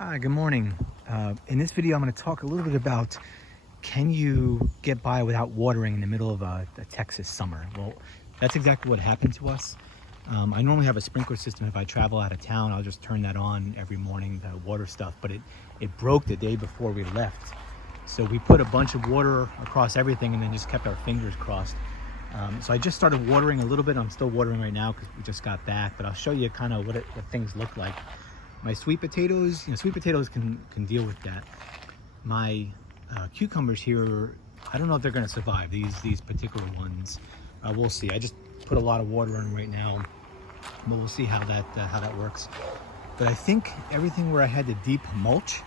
Hi, good morning. In this video, I'm going to talk a little bit about can you get by without watering in the middle of a Texas summer? Well, that's exactly what happened to us. I normally have a sprinkler system. If I travel out of town, I'll just turn that on every morning to water stuff, but it broke the day before we left. So we put a bunch of water across everything and then just kept our fingers crossed. So I just started watering a little bit. I'm still watering right now because we just got back, but I'll show you kind of what things look like. My sweet potatoes, sweet potatoes can deal with that. My cucumbers here, I don't know if they're going to survive, these particular ones. We'll see. I just put a lot of water in right now, but we'll see how that works. But I think everything where I had the deep mulch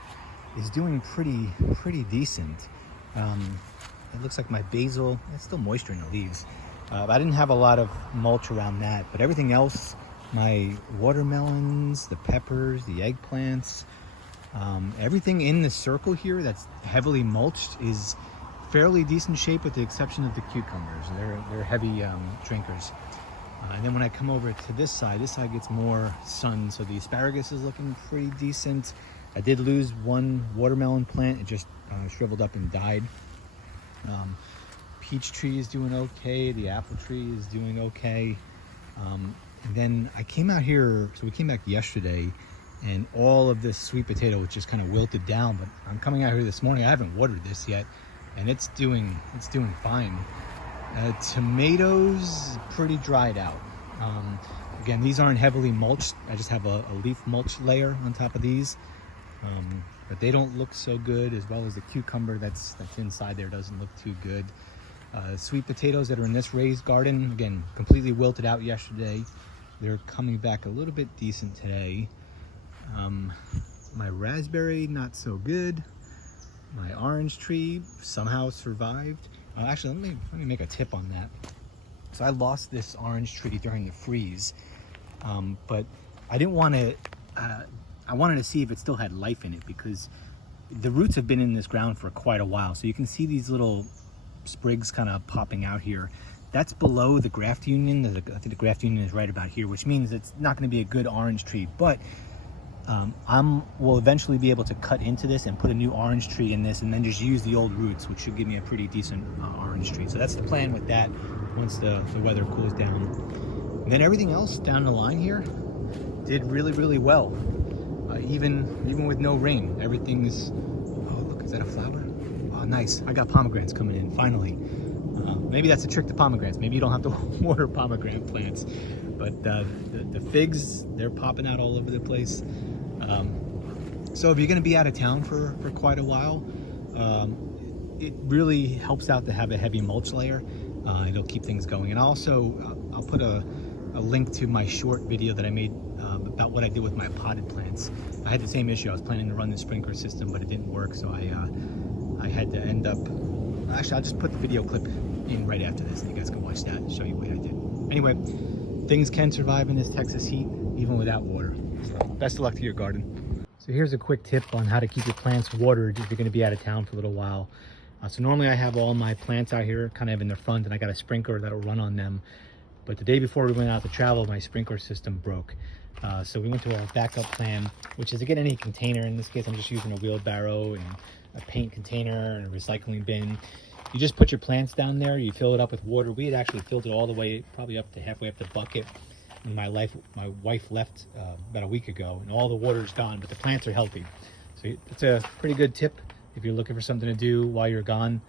is doing pretty decent. It looks like my basil, it's still moisture in the leaves. I didn't have a lot of mulch around that, but everything else, my watermelons, the peppers, the eggplants, everything in the circle here that's heavily mulched is fairly decent shape with the exception of the cucumbers. They're heavy drinkers. And then when I come over to this side gets more sun, so the asparagus is looking pretty decent. I did lose one watermelon plant. It just shriveled up and died. Peach tree is doing okay. The apple tree is doing okay. And then I came out here, so we came back yesterday, and all of this sweet potato was just kind of wilted down. But I'm coming out here this morning. I haven't watered this yet, and it's doing fine. Tomatoes pretty dried out. Again, these aren't heavily mulched. I just have a leaf mulch layer on top of these, but they don't look so good, as well as the cucumber that's inside there doesn't look too good. Sweet potatoes that are in this raised garden, again, completely wilted out yesterday. They're coming back a little bit decent today. My raspberry, not so good. My orange tree somehow survived. Actually, let me make a tip on that. So I lost this orange tree during the freeze, but I didn't want to, I wanted to see if it still had life in it, because the roots have been in this ground for quite a while. So you can see these little sprigs kind of popping out here. That's below the graft union. I think the graft union is right about here, which means it's not going to be a good orange tree, but we'll eventually be able to cut into this and put a new orange tree in this, and then just use the old roots, which should give me a pretty decent orange tree. So that's the plan with that once the weather cools down. And then everything else down the line here did really well. Even with no rain, everything's, oh look, is that a flower? Oh nice, I got pomegranates coming in finally. Maybe that's a trick to pomegranates. Maybe you don't have to water pomegranate plants, but the figs, they're popping out all over the place. So if you're going to be out of town for quite a while, it really helps out to have a heavy mulch layer. It'll keep things going. And also, I'll put a link to my short video that I made about what I did with my potted plants. I had the same issue. I was planning to run the sprinkler system, but it didn't work, so I had to end up. Actually, I'll just put the video clip in right after this, and you guys can watch that and show you what I did. Anyway, things can survive in this Texas heat, even without water. So best of luck to your garden. So here's a quick tip on how to keep your plants watered if you're going to be out of town for a little while. So normally I have all my plants out here kind of in the front, and I got a sprinkler that'll run on them. But the day before we went out to travel, my sprinkler system broke. So we went to our backup plan, which is to get any container. In this case, I'm just using a wheelbarrow and a paint container and a recycling bin. You just put your plants down there, you fill it up with water. We had actually filled it all the way, probably up to halfway up the bucket. And my wife left about a week ago, and all the water's gone, but the plants are healthy. So it's a pretty good tip if you're looking for something to do while you're gone.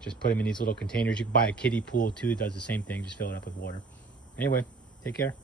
Just put them in these little containers. You can buy a kiddie pool too, it does the same thing, just fill it up with water. Anyway, take care.